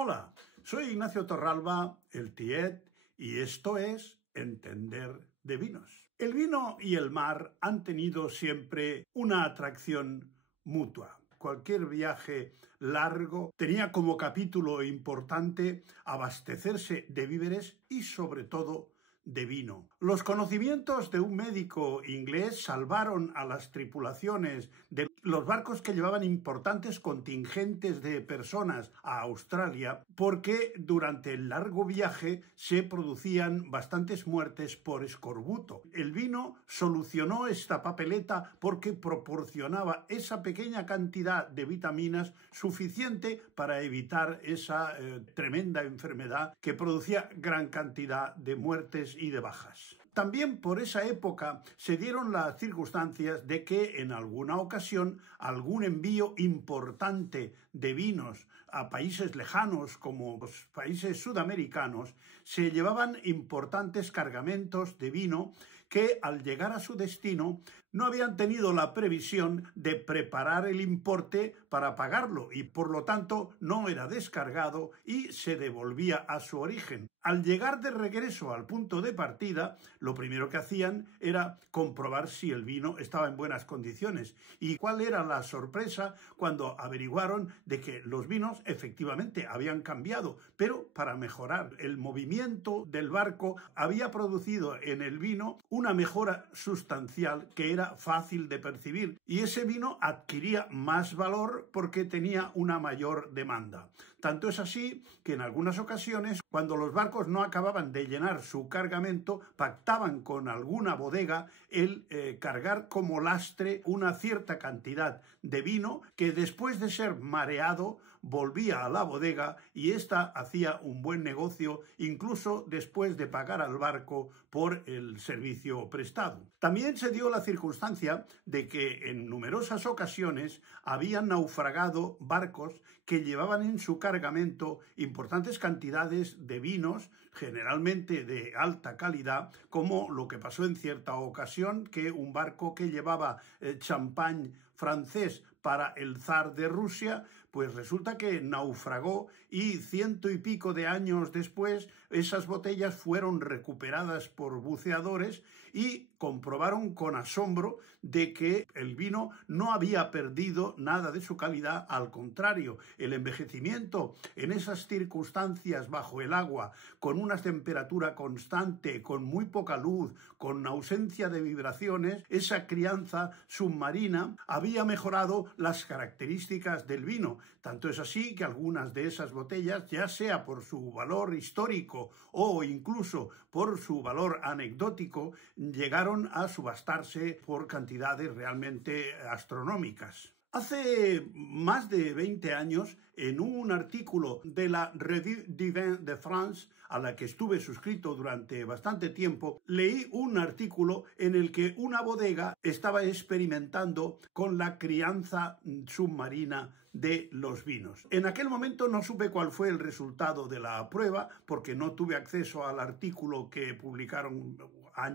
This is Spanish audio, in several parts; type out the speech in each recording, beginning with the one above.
Hola, soy Ignacio Torralba, el Tiet, y esto es Entender de Vinos. El vino y el mar han tenido siempre una atracción mutua. Cualquier viaje largo tenía como capítulo importante abastecerse de víveres y sobre todo de vino. Los conocimientos de un médico inglés salvaron a las tripulaciones de los barcos que llevaban importantes contingentes de personas a Australia, porque durante el largo viaje se producían bastantes muertes por escorbuto. El vino solucionó esta papeleta porque proporcionaba esa pequeña cantidad de vitaminas suficiente para evitar esa tremenda enfermedad que producía gran cantidad de muertes y de bajas. También por esa época se dieron las circunstancias de que en alguna ocasión algún envío importante de vinos a países lejanos como los países sudamericanos se llevaban importantes cargamentos de vino que al llegar a su destino no habían tenido la previsión de preparar el importe para pagarlo y por lo tanto no era descargado y se devolvía a su origen. Al llegar de regreso al punto de partida, lo primero que hacían era comprobar si el vino estaba en buenas condiciones. ¿Y cuál era la sorpresa cuando averiguaron de que los vinos efectivamente habían cambiado, pero para mejorar? El movimiento del barco había producido en el vino una mejora sustancial que era fácil de percibir y ese vino adquiría más valor porque tenía una mayor demanda. Tanto es así que en algunas ocasiones, cuando los barcos no acababan de llenar su cargamento, pactaban con alguna bodega el cargar como lastre una cierta cantidad de vino que después de ser mareado volvía a la bodega y ésta hacía un buen negocio incluso después de pagar al barco por el servicio prestado. También se dio la circunstancia de que en numerosas ocasiones habían naufragado barcos que llevaban en su cargamento importantes cantidades de vinos, generalmente de alta calidad, como lo que pasó en cierta ocasión, que un barco que llevaba champán francés para el zar de Rusia, pues resulta que naufragó y 100 y pico de años después esas botellas fueron recuperadas por buceadores y comprobaron con asombro de que el vino no había perdido nada de su calidad, al contrario, el envejecimiento en esas circunstancias bajo el agua, con una temperatura constante, con muy poca luz, con ausencia de vibraciones, esa crianza submarina había mejorado las características del vino. Tanto es así que algunas de esas botellas, ya sea por su valor histórico o incluso por su valor anecdótico, llegaron a subastarse por cantidades realmente astronómicas. Hace más de 20 años, en un artículo de la Revue du Vin de France, a la que estuve suscrito durante bastante tiempo, leí un artículo en el que una bodega estaba experimentando con la crianza submarina de los vinos. En aquel momento no supe cuál fue el resultado de la prueba, porque no tuve acceso al artículo que publicaron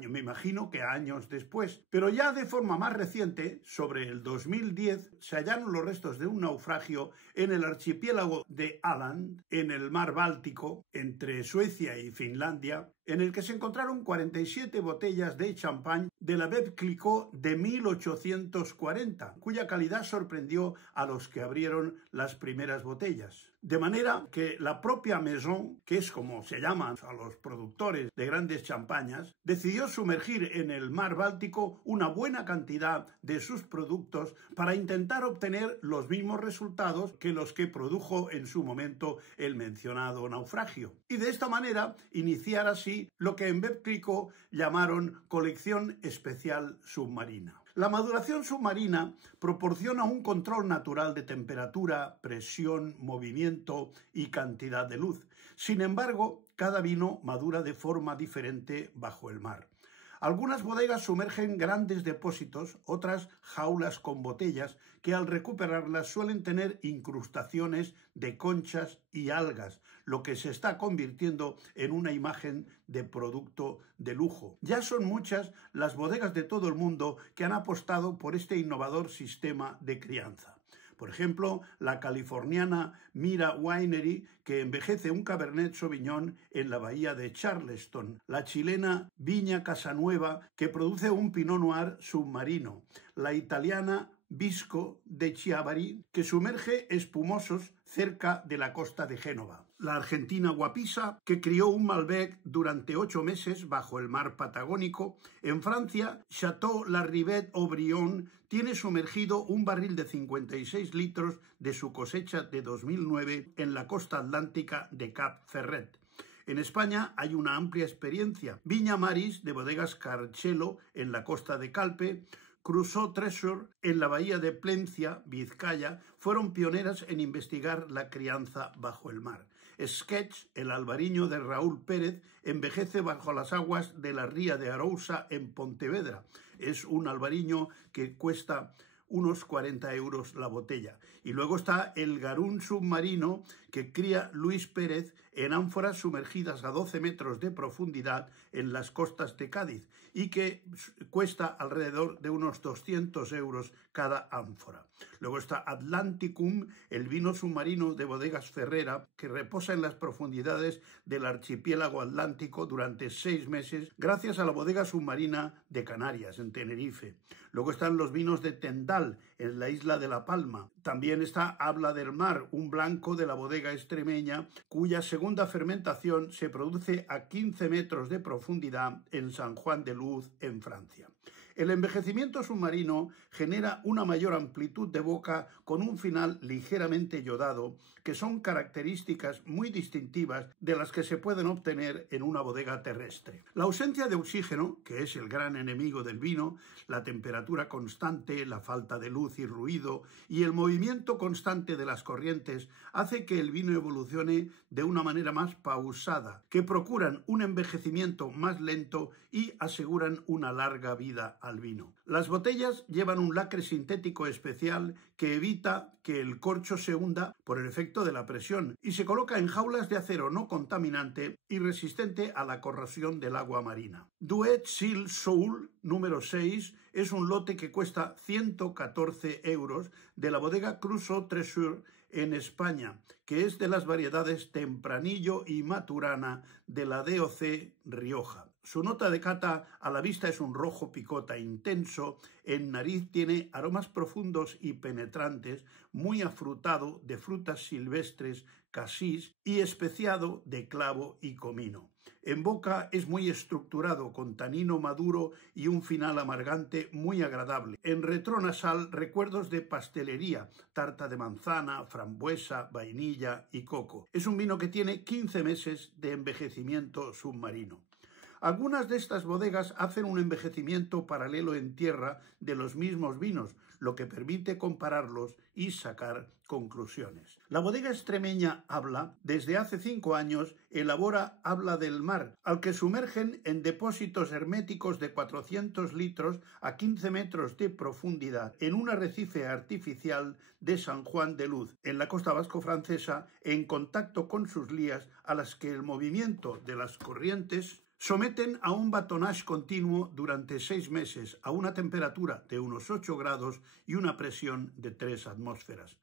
me imagino que años después. Pero ya de forma más reciente, sobre el 2010, se hallaron los restos de un naufragio en el archipiélago de Åland, en el mar Báltico, entre Suecia y Finlandia, en el que se encontraron 47 botellas de champán de la Veuve Clicquot de 1840, cuya calidad sorprendió a los que abrieron las primeras botellas. De manera que la propia Maison, que es como se llaman a los productores de grandes champañas, decidió sumergir en el mar Báltico una buena cantidad de sus productos para intentar obtener los mismos resultados que los que produjo en su momento el mencionado naufragio. Y de esta manera iniciar así lo que en Veuve Clicquot llamaron colección especial submarina. La maduración submarina proporciona un control natural de temperatura, presión, movimiento y cantidad de luz. Sin embargo, cada vino madura de forma diferente bajo el mar. Algunas bodegas sumergen grandes depósitos, otras jaulas con botellas que al recuperarlas suelen tener incrustaciones de conchas y algas, lo que se está convirtiendo en una imagen de producto de lujo. Ya son muchas las bodegas de todo el mundo que han apostado por este innovador sistema de crianza. Por ejemplo, la californiana Mira Winery, que envejece un Cabernet Sauvignon en la bahía de Charleston, la chilena Viña Casanueva, que produce un Pinot Noir submarino, la italiana Visco de Chiavari, que sumerge espumosos cerca de la costa de Génova. La argentina Guapisa, que crió un Malbec durante 8 meses bajo el mar Patagónico. En Francia, Chateau La Rivette-Aubryon tiene sumergido un barril de 56 litros de su cosecha de 2009 en la costa atlántica de Cap Ferret. En España hay una amplia experiencia. Viña Maris de bodegas Carchello en la costa de Calpe, Crusoe Treasure en la bahía de Plencia, Vizcaya, fueron pioneras en investigar la crianza bajo el mar. Sketch, el albariño de Raúl Pérez, envejece bajo las aguas de la ría de Arousa en Pontevedra. Es un albariño que cuesta unos 40 euros la botella. Y luego está el Garún submarino que cría Luis Pérez en ánforas sumergidas a 12 metros de profundidad en las costas de Cádiz y que cuesta alrededor de unos 200 euros cada ánfora. Luego está Atlanticum, el vino submarino de bodegas Ferrera que reposa en las profundidades del archipiélago atlántico durante 6 meses gracias a la bodega submarina de Canarias, en Tenerife. Luego están los vinos de Tendal, en la isla de La Palma. También está Habla del Mar, un blanco de la bodega extremeña, cuya segunda fermentación se produce a 15 metros de profundidad en San Juan de Luz, en Francia. El envejecimiento submarino genera una mayor amplitud de boca con un final ligeramente yodado, que son características muy distintivas de las que se pueden obtener en una bodega terrestre. La ausencia de oxígeno, que es el gran enemigo del vino, la temperatura constante, la falta de luz y ruido y el movimiento constante de las corrientes hace que el vino evolucione de una manera más pausada, que procuran un envejecimiento más lento y aseguran una larga vida al vino. Las botellas llevan un lacre sintético especial que evita que el corcho se hunda por el efecto de la presión y se coloca en jaulas de acero no contaminante y resistente a la corrosión del agua marina. Duet Seal Soul número 6 es un lote que cuesta 114 euros de la bodega Crusoe Treasure en España, que es de las variedades Tempranillo y Maturana de la DOC Rioja. Su nota de cata a la vista es un rojo picota intenso, en nariz tiene aromas profundos y penetrantes, muy afrutado de frutas silvestres, casís y especiado de clavo y comino. En boca es muy estructurado, con tanino maduro y un final amargante muy agradable. En retronasal, recuerdos de pastelería, tarta de manzana, frambuesa, vainilla y coco. Es un vino que tiene 15 meses de envejecimiento submarino. Algunas de estas bodegas hacen un envejecimiento paralelo en tierra de los mismos vinos, lo que permite compararlos y sacar conclusiones. La bodega extremeña Habla, desde hace 5 años, elabora Habla del Mar, al que sumergen en depósitos herméticos de 400 litros a 15 metros de profundidad en un arrecife artificial de San Juan de Luz, en la costa vasco-francesa, en contacto con sus lías a las que el movimiento de las corrientes someten a un batonnage continuo durante 6 meses a una temperatura de unos 8 grados y una presión de 3 atmósferas.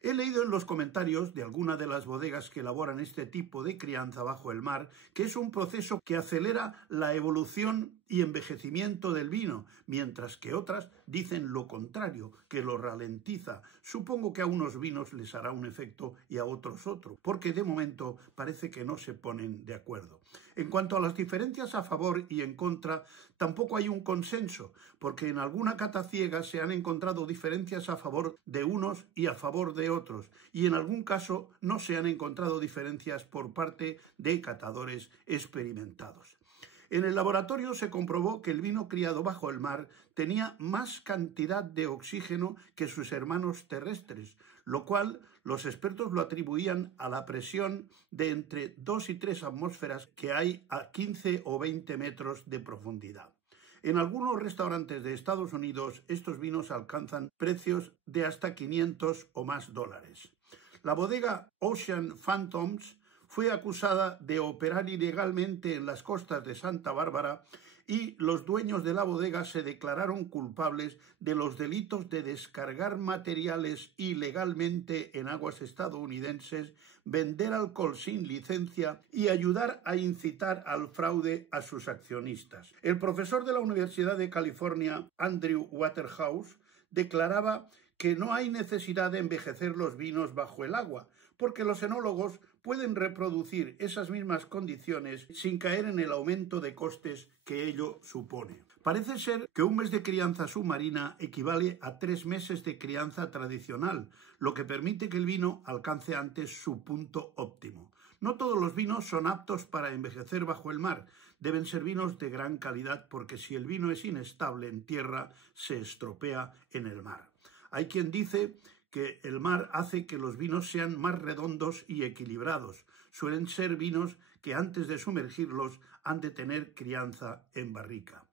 He leído en los comentarios de alguna de las bodegas que elaboran este tipo de crianza bajo el mar que es un proceso que acelera la evolución y envejecimiento del vino, mientras que otras dicen lo contrario, que lo ralentiza. Supongo que a unos vinos les hará un efecto y a otros otro, porque de momento parece que no se ponen de acuerdo. En cuanto a las diferencias a favor y en contra, tampoco hay un consenso, porque en alguna cata ciega se han encontrado diferencias a favor de unos y a favor de otros, y en algún caso no se han encontrado diferencias por parte de catadores experimentados. En el laboratorio se comprobó que el vino criado bajo el mar tenía más cantidad de oxígeno que sus hermanos terrestres, lo cual los expertos lo atribuían a la presión de entre 2 y 3 atmósferas que hay a 15 o 20 metros de profundidad. En algunos restaurantes de Estados Unidos estos vinos alcanzan precios de hasta 500 o más dólares. La bodega Ocean Phantoms fue acusada de operar ilegalmente en las costas de Santa Bárbara y los dueños de la bodega se declararon culpables de los delitos de descargar materiales ilegalmente en aguas estadounidenses, vender alcohol sin licencia y ayudar a incitar al fraude a sus accionistas. El profesor de la Universidad de California, Andrew Waterhouse, declaraba que no hay necesidad de envejecer los vinos bajo el agua, porque los enólogos pueden reproducir esas mismas condiciones sin caer en el aumento de costes que ello supone. Parece ser que un mes de crianza submarina equivale a 3 meses de crianza tradicional, lo que permite que el vino alcance antes su punto óptimo. No todos los vinos son aptos para envejecer bajo el mar. Deben ser vinos de gran calidad porque si el vino es inestable en tierra, se estropea en el mar. Hay quien dice que el mar hace que los vinos sean más redondos y equilibrados. Suelen ser vinos que antes de sumergirlos han de tener crianza en barrica.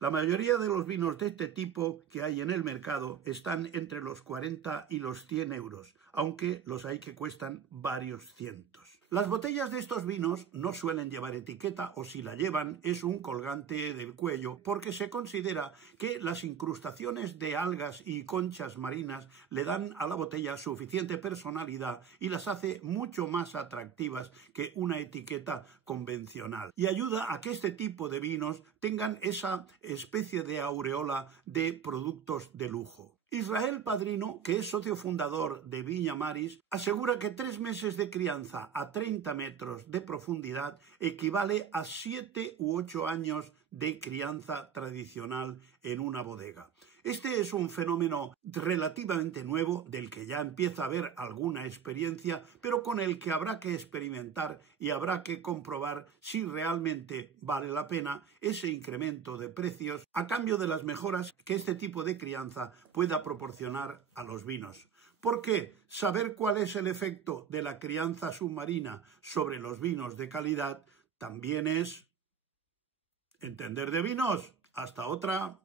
La mayoría de los vinos de este tipo que hay en el mercado están entre los 40 y los 100 euros, aunque los hay que cuestan varios cientos. Las botellas de estos vinos no suelen llevar etiqueta o si la llevan es un colgante del cuello porque se considera que las incrustaciones de algas y conchas marinas le dan a la botella suficiente personalidad y las hace mucho más atractivas que una etiqueta convencional y ayuda a que este tipo de vinos tengan esa especie de aureola de productos de lujo. Israel Padrino, que es socio fundador de Viña Maris, asegura que 3 meses de crianza a 30 metros de profundidad equivale a 7 u 8 años de crianza tradicional en una bodega. Este es un fenómeno relativamente nuevo del que ya empieza a haber alguna experiencia, pero con el que habrá que experimentar y habrá que comprobar si realmente vale la pena ese incremento de precios a cambio de las mejoras que este tipo de crianza pueda proporcionar a los vinos. Porque saber cuál es el efecto de la crianza submarina sobre los vinos de calidad también es entender de vinos. Hasta otra.